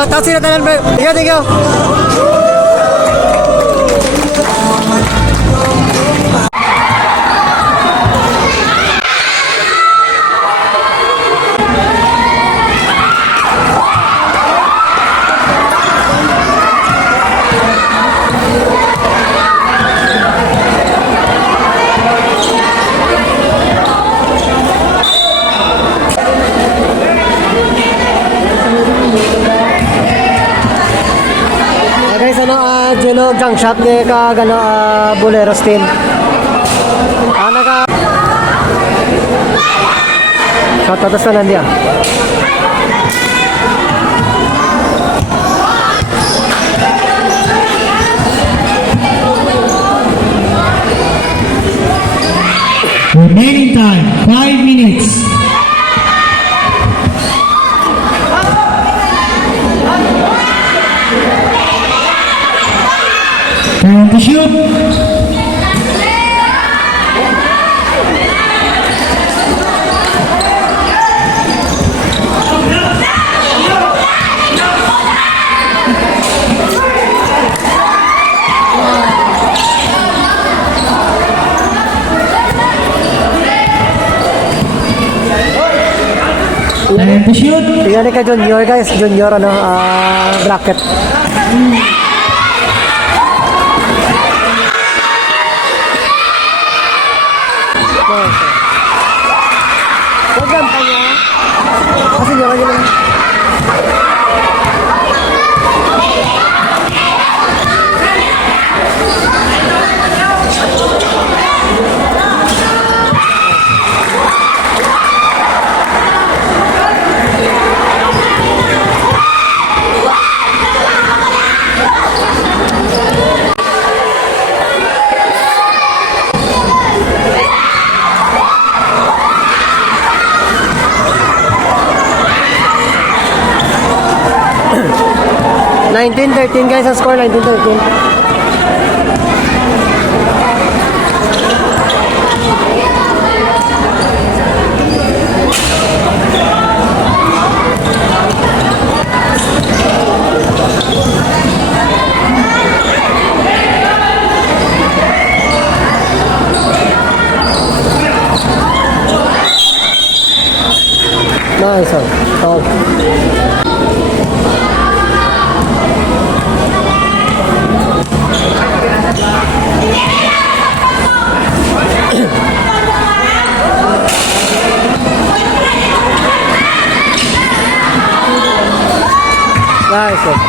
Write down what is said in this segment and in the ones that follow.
Shoutout sila tanan, bro. Thank you. JLAW JUNKSHOP ni ka gano bolero style. Naka shoutout sa nandiyan. Remaining time 5 minutes. Time to shoot. Time to shoot. Yan ka junior guys, junior bracket. Program pa niya. Kasi niya kanya lang. $19-13 guys ang score, 19-13. Nice one. Nice one.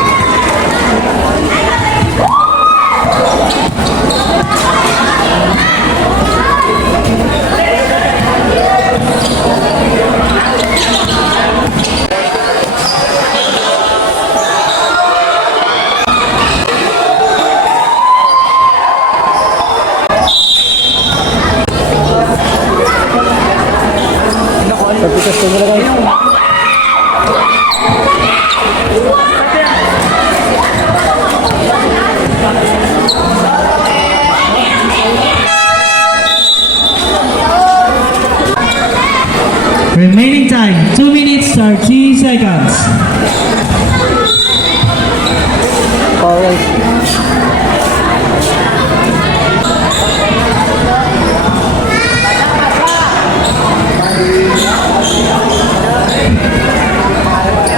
Remaining time 2 minutes 30 seconds. Alright.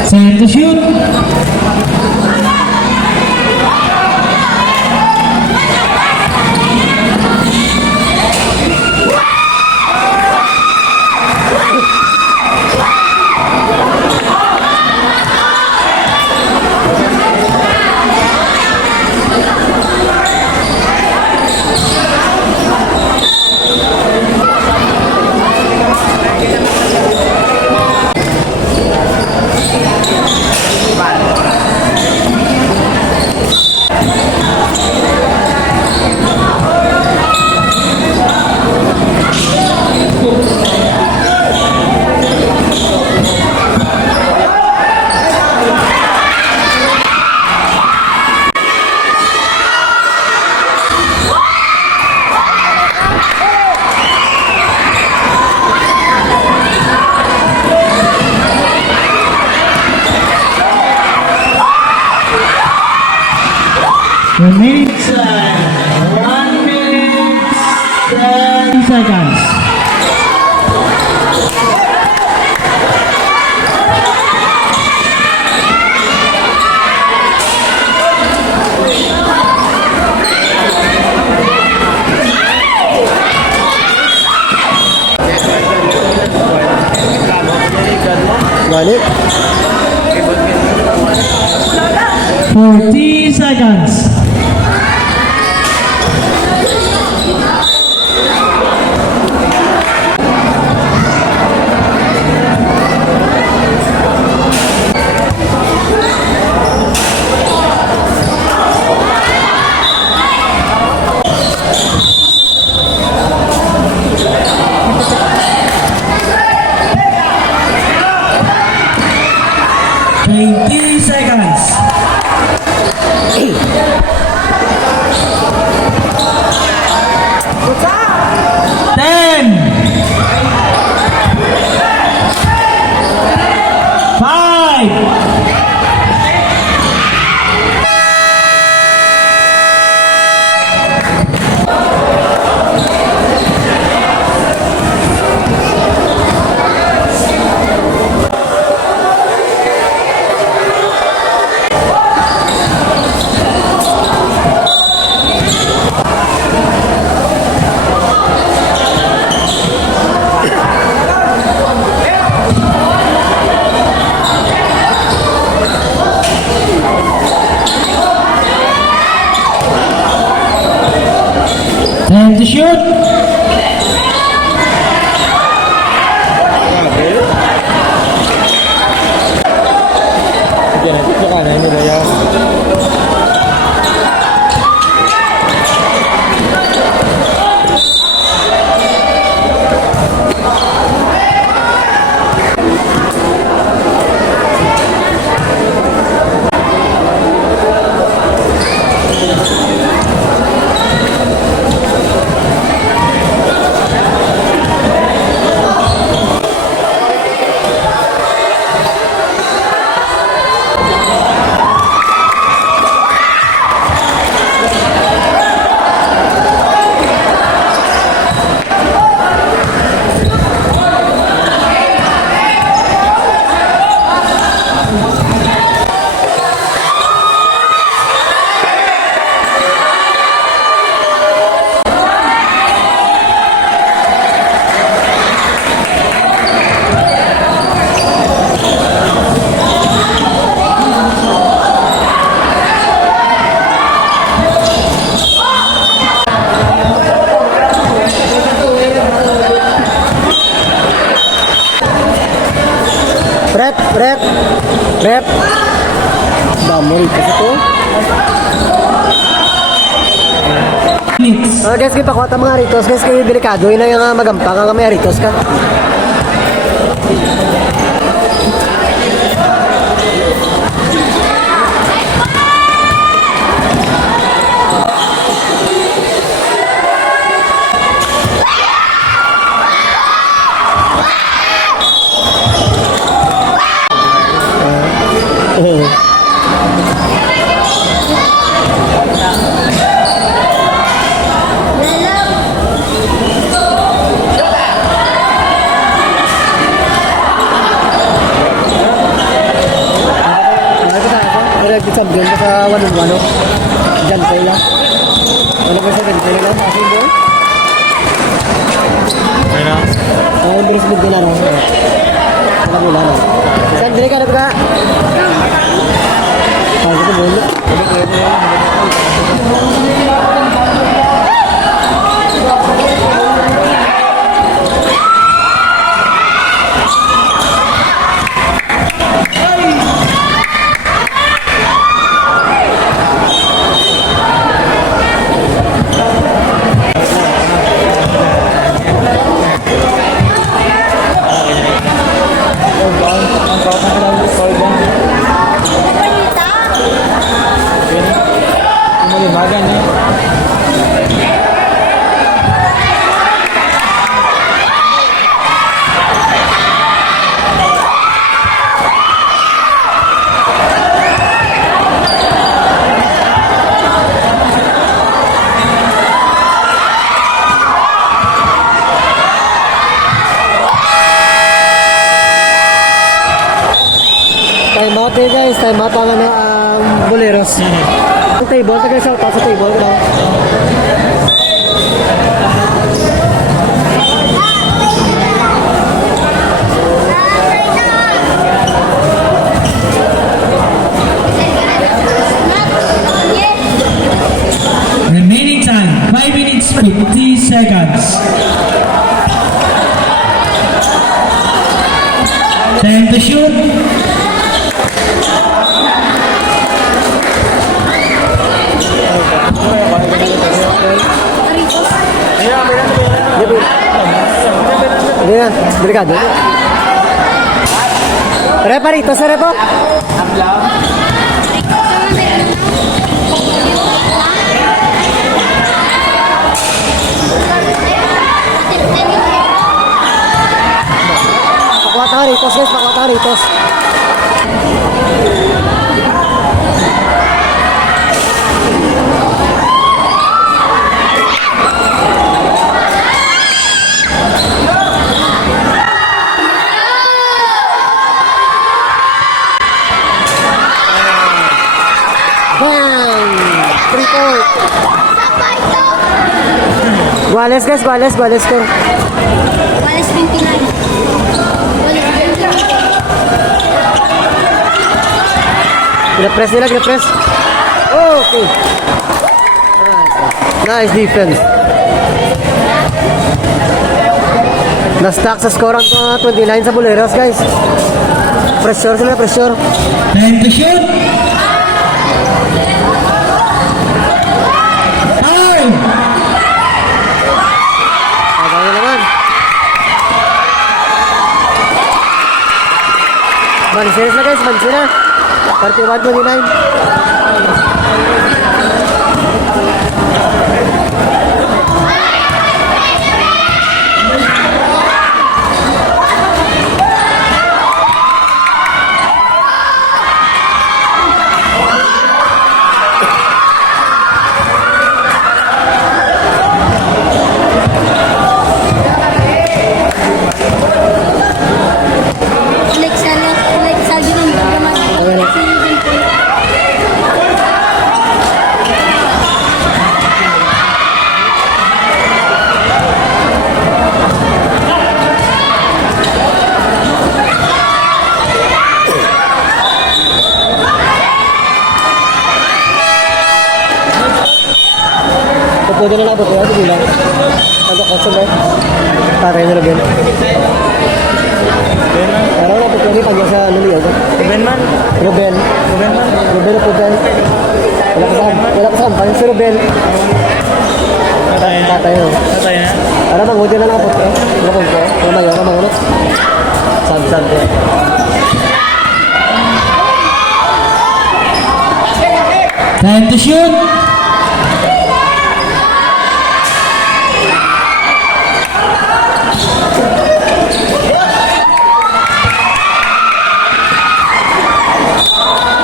Time to shoot. minutes. 1 minute 10 seconds. Balik. 40 seconds. Time to shoot. Yan, ito ka na nila yan. Rep. Damori kasi to. Guys, kita kuha ta mga ritos. Guys, kayo delikado. Yun na yung magampang ang may ritos ka. Champion ka sa wano-wano. Diyan kayo lang. Wala ba sa ganito lang? Asin doon? Okay na? Oo, yung bilis mo din lang. Wala mo lang. Saan din ka na ba? Ay, ito mo. time mapangan na boleros. Ang table, taga-shout out sa table. No? Remaining time 5 minutes 50 seconds. Time to shoot. Hindi na, delikado. Repa rito, sa repo. Pakuha tayo ritos guys, pakuha tayo ritos. Bang! 3-4. Guales guys, guales ko. Walis 29. Walis 29. Gina-press nila, gina-press. Okay. Nice defense. Na-stack sa score ang 29 sa boleros guys. Pressure sila, pressure. Time to shoot. Time. Agaw na naman. Manseres na guys, manseres na. 31-29. Like sa ginang naman. Pwede na nabot ya, bilang. Ano ko sa pare na rin. Araw na pwede pag sa lumiyaw. Ruben man. Ruben Ruben. Wala ka saan, parang si Ruben. Tatay na. Araw bang huwag na nabot eh. Nabot ko. Wala mangunot. Sad eh. Time to shoot.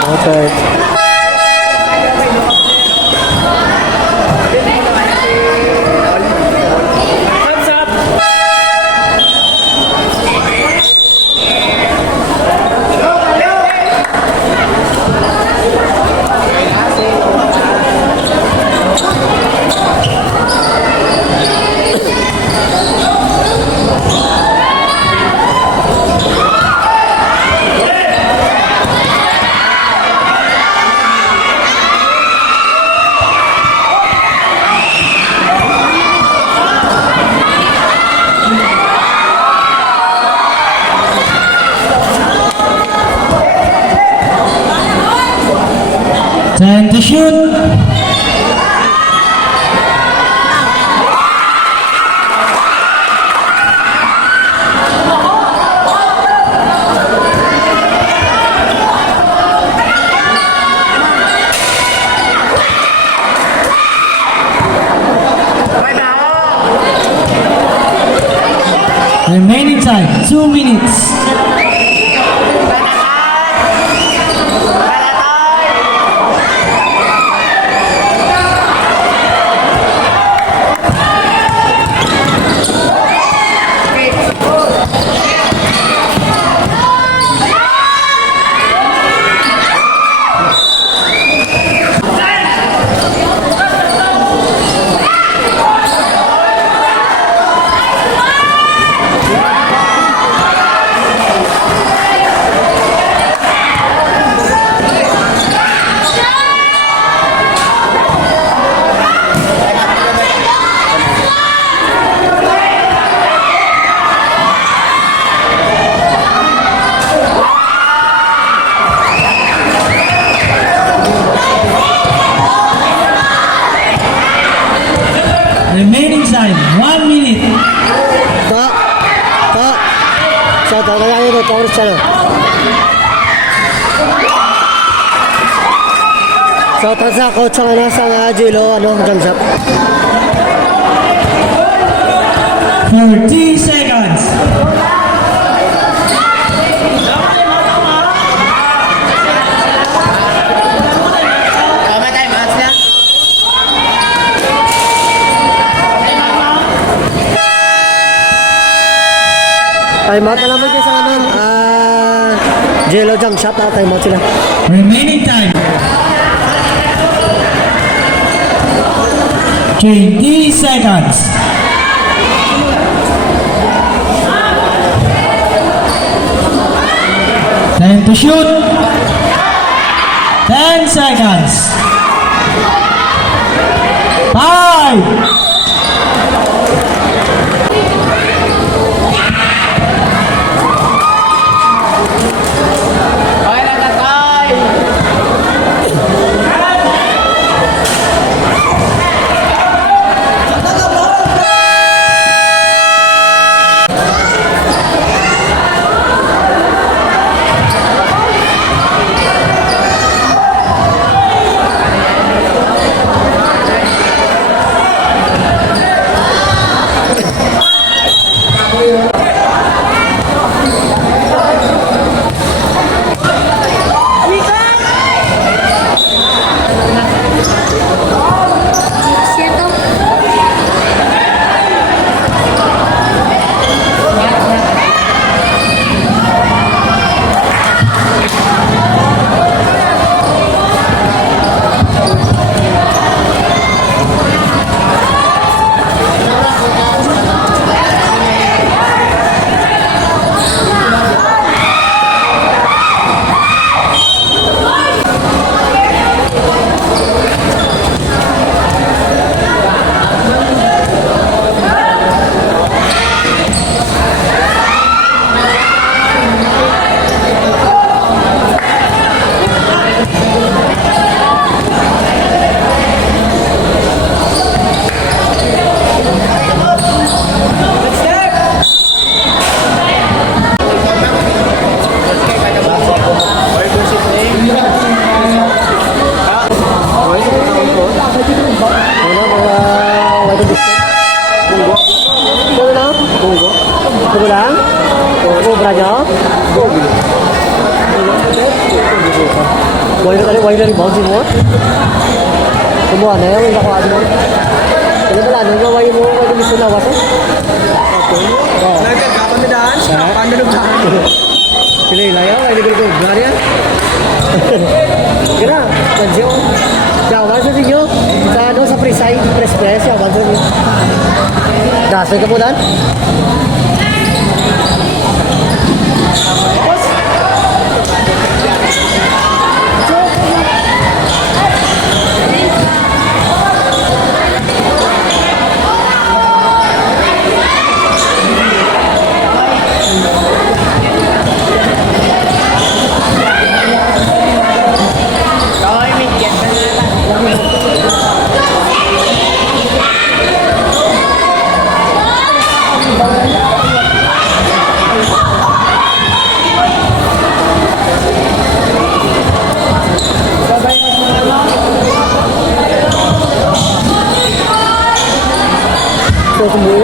Okay. Time to shoot. Remaining time 2 minutes. Oras siya na. So, sa coach ang ano, sa JLAW, jump shot. 40 seconds. Time out na naman kayo sa ano, JLAW jump shot na time out sila. Remaining time. 20 seconds. Time to shoot. 10 seconds. 5. Ito lang? Ubra niya? Why na rebound si mo? Kumuha na yan, nakuha mo. Ano ba lang? Why mo gusto na wasan? Nagkakapamidaan? Paano nagkakaan? Pinila yan, why na gusto ubra niya? Kira, pansiyo. Jawan sa sinyo. Sa ano, sa press press, jawan sa sinyo. Dasay ka po dan? Sembuh.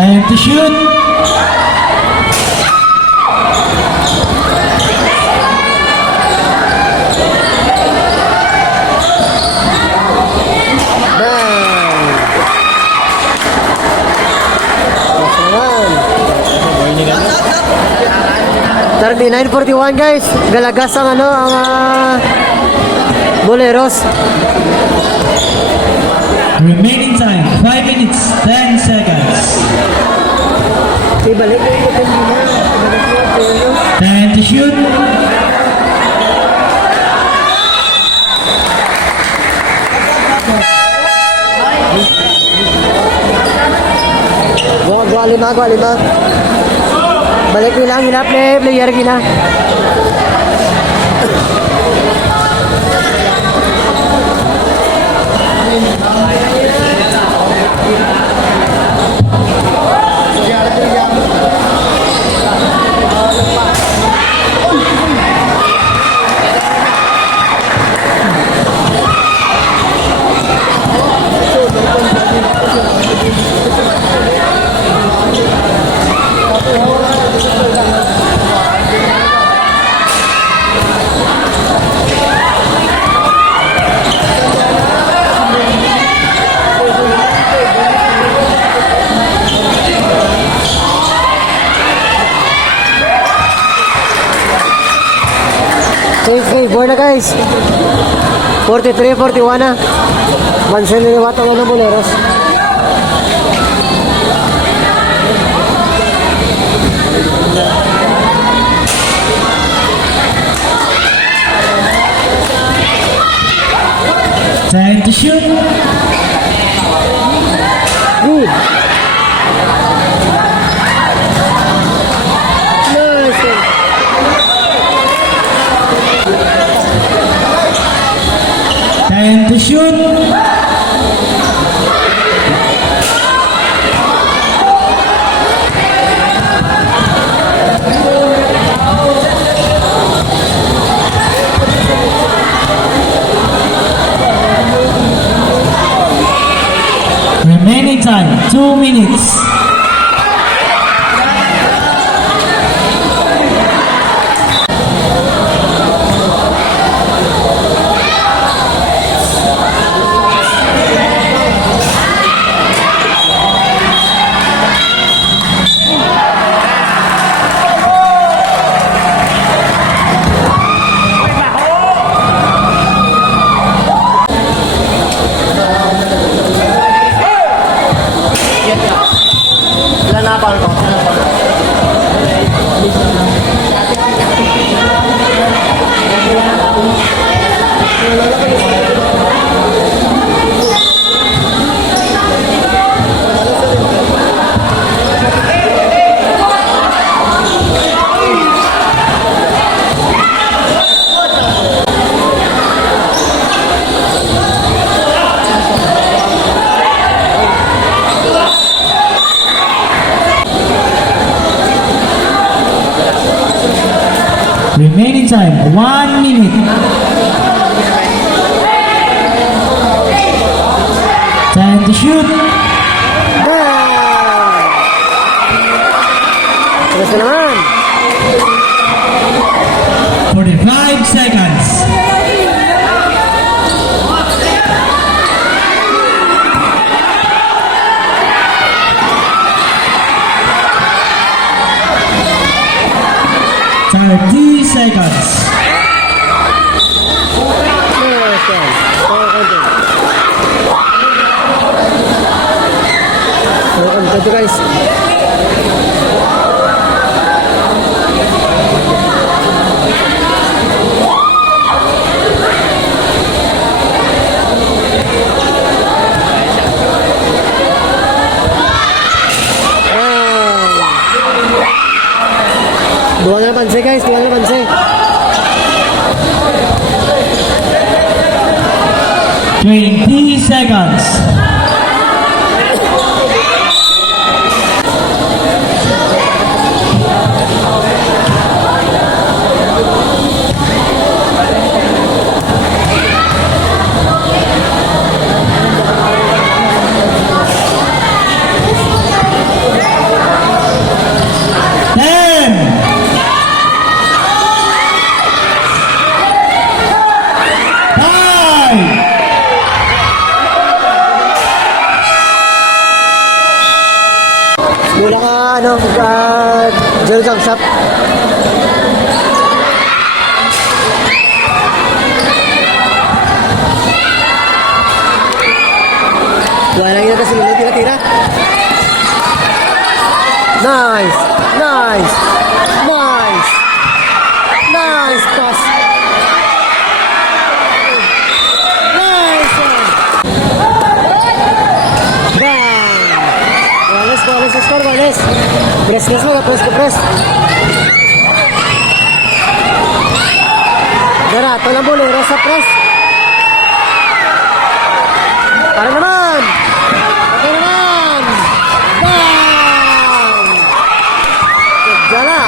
Time to shoot. Tardi 9:41 guys, galagas ang ano ang Boleros. Remaining time 5 minutes 10 seconds. Ibalik ko yung na. Time to shoot. Gua lima. Balik nila, player gina. Okay, boy na guys. 43, 41 na. Mansin na yung watang ng Boleros. Time to shoot. Good. Nice. Time to shoot. Remaining time, 2 minutes. Remaining time, 1 minute. Time to shoot. Terus na naman. 45 seconds. Thirty seconds. Ito guys. Dua na panse guys, dua na panse. 20 seconds. Mula ka, JUNKSHOP. Wala lang yun kasi muli, tira-tira. Nice! Nice! Nice! Nice pass! Nice one! Bang! Let's go, let's score, bilis. Bilis mo, press ko press. Gara, ito lang bolero sa press. Para naman. Okay naman. Bam! Jala.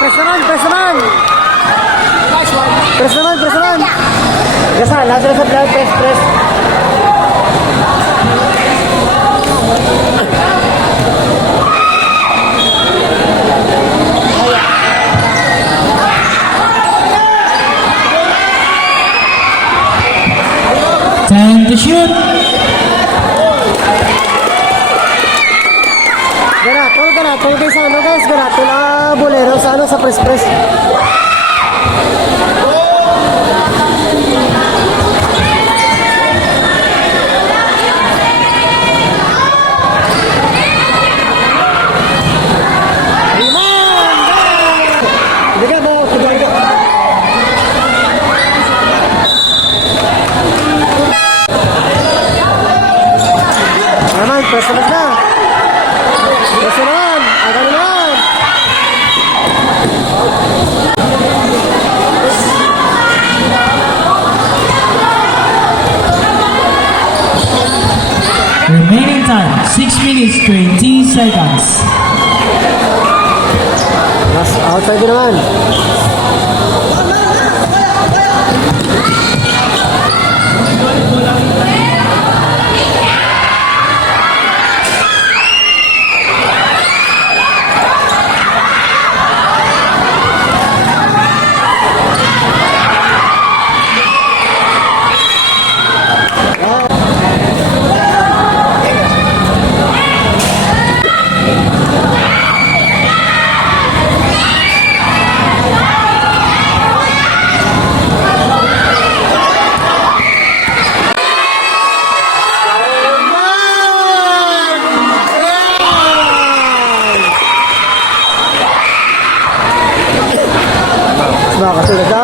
Press naman, press naman. Press naman, press naman. Gasa, lahat na sa vlog, press. Time to shoot. Garatol guys, ano guys, garatol bolero sa ano, sa press. Biga mo, biga. Naman, press na. Press naman, agad naman. Remaining time 6 minutes 20 seconds. Mas outside naman. Makakasunod na.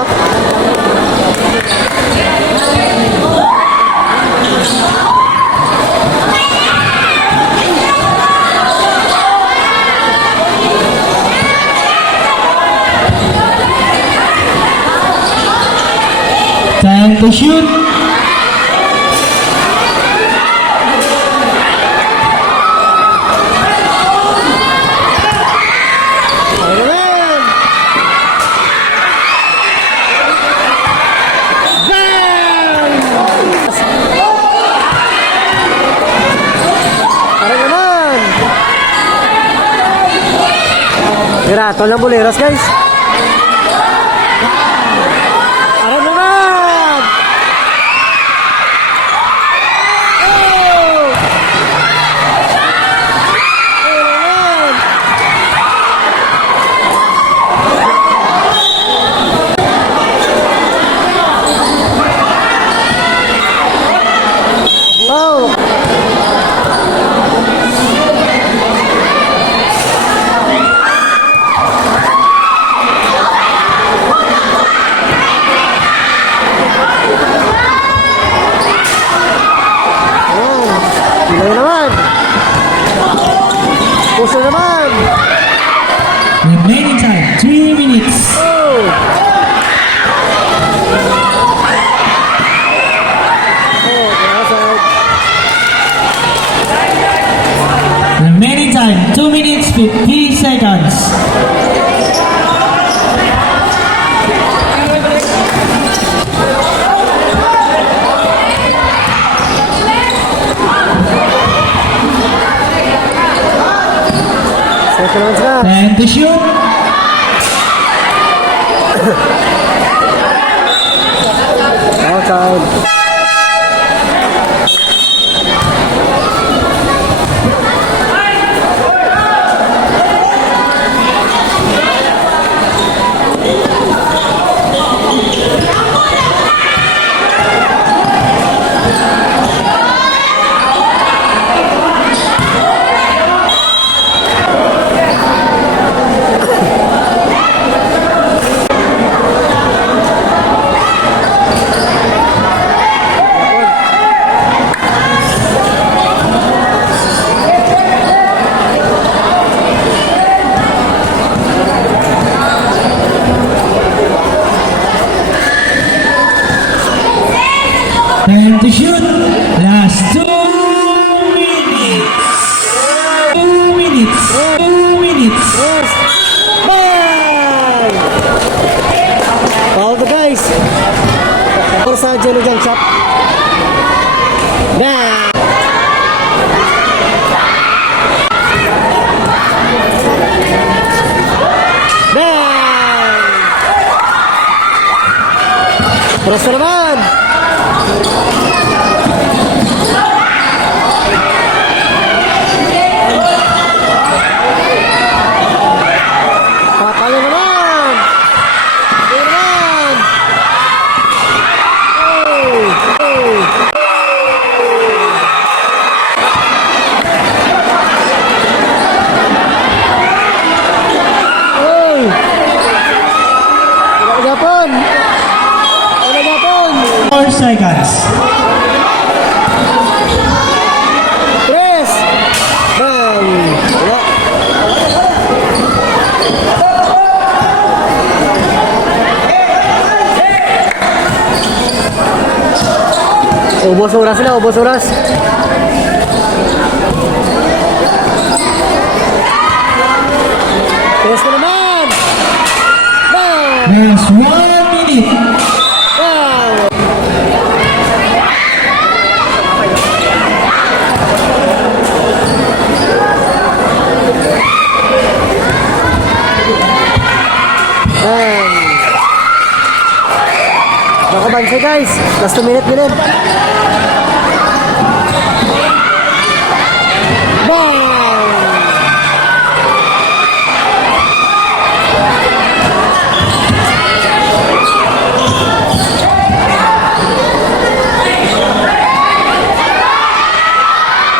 Time to shoot. Garatol ng boleros guys. Aram naman. Wow. Ilaw naman. Puso naman. Remaining time 3 minutes. Oh. Remaining time 2 minutes 50 seconds. Second ones na. Time to shoot. Outside. Tres na naman. Papalo naman. Ito naman. Oy! Gapon! 4 seconds. Tres! Bang! Wala. Ubos oras na, ubos oras. Tres na naman! Bang! There's 1 minute. Bang! Bang! Nakabansa guys. Last 2 minute din. Bang!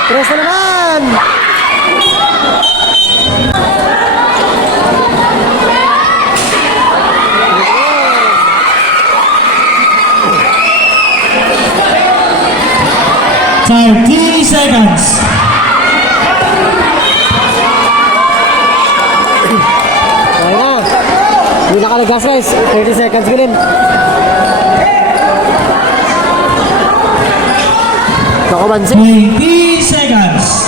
Tres na naman! Time 30 seconds. Okay na. Hindi na ka nag-gas guys. 30 seconds ganun. Nakabansi. 20 seconds.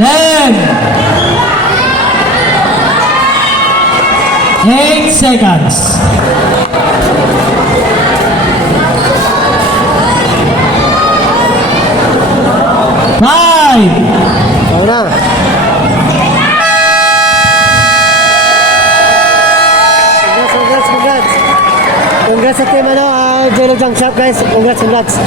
Ten. 8 seconds. 5. Okay na. Congrats. Congrats sa team JLAW JUNKSHOP guys. Congrats.